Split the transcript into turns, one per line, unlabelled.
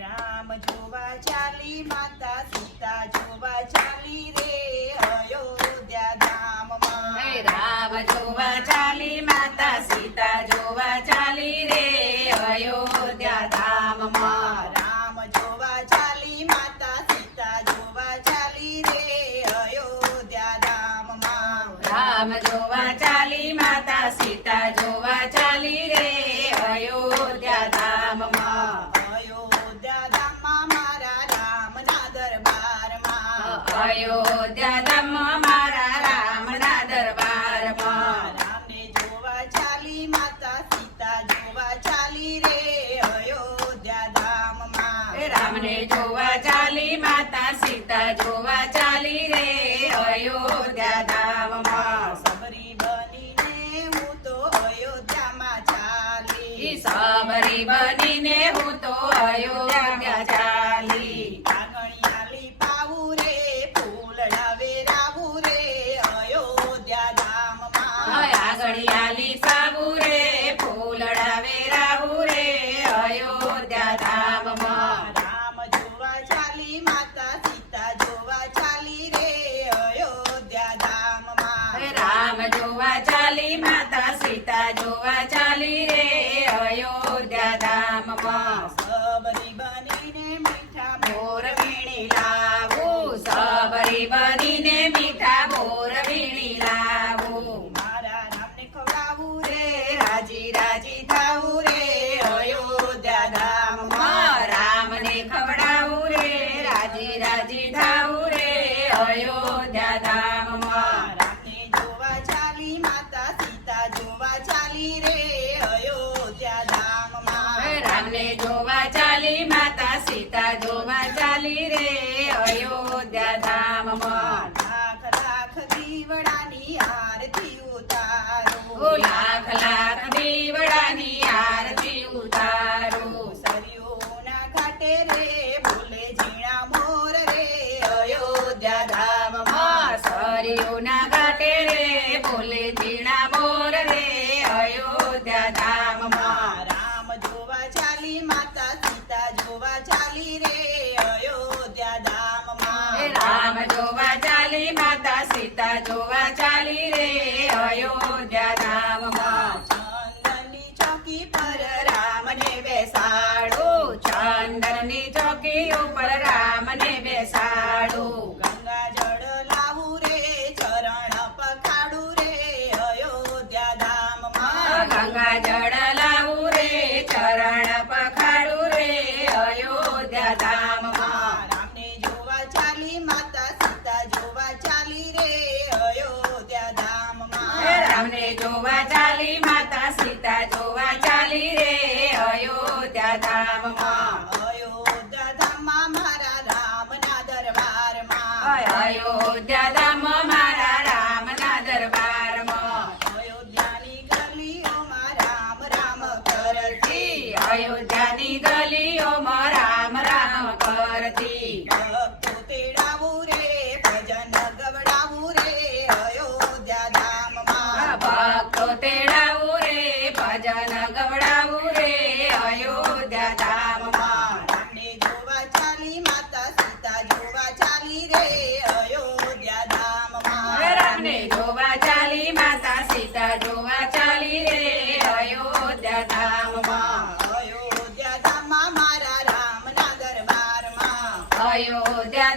રામ જોવા ચાલી માતા સીતા જોવા ચાલી રે.
રામ જોવા ચાલી માતા સીતા જોવા ચાલી રે અયોધ્યા ધામમાં.
અયોધ્યા ધામમાં મારા રામના દરબારમાં.
અયોધ્યા ધામમાં મારા રામના દરબારમાં.
રામને જોવા ચાલી માતા સીતા જોવા ચાલી રે અયોધ્યા ધામમાં.
રામને જોવા ચાલી માતા સીતા જોવા
જોવા ચાલી માતા સીતા જોવા ચાલી રે
રાજી રાજી થાવું રે અયોધ્યા ધામમાં રામને ખવડાવું રે રાજી રાજી થાવું રે અયોધ્યા ધામમાં
રામને જોવા ચાલી માતા સીતા જોવા ચાલી રે અયોધ્યા ધામમાં સરિયુના ઘાટે રે બોલે ઝીણા મોર રે અયોધ્યા ધામમાં રામ જોવા ચાલી, માતા સીતા જોવા ચાલી રે અયોધ્યા ધામમાં
રામ જોવા ચાલી, માતા સીતા જોવા ચાલી રે
રામને જોવા ચાલી માતા સીતા જોવા ચાલી રે અયોધ્યા ધામમાં. તેડાવું રે ભજન ગવડાવું રે અયોધ્યા ધામમાં જોવા ચાલી માતા સીતા જોવા ચાલી રે અયોધ્યા ધામમાં
રામને જોવા ચાલી માતા સીતા જોવા ચાલી રે અયોધ્યા ધામમાં
અયોધ્યા ધામમાં મારા રામના દરબારમાં.
અયોધ્યા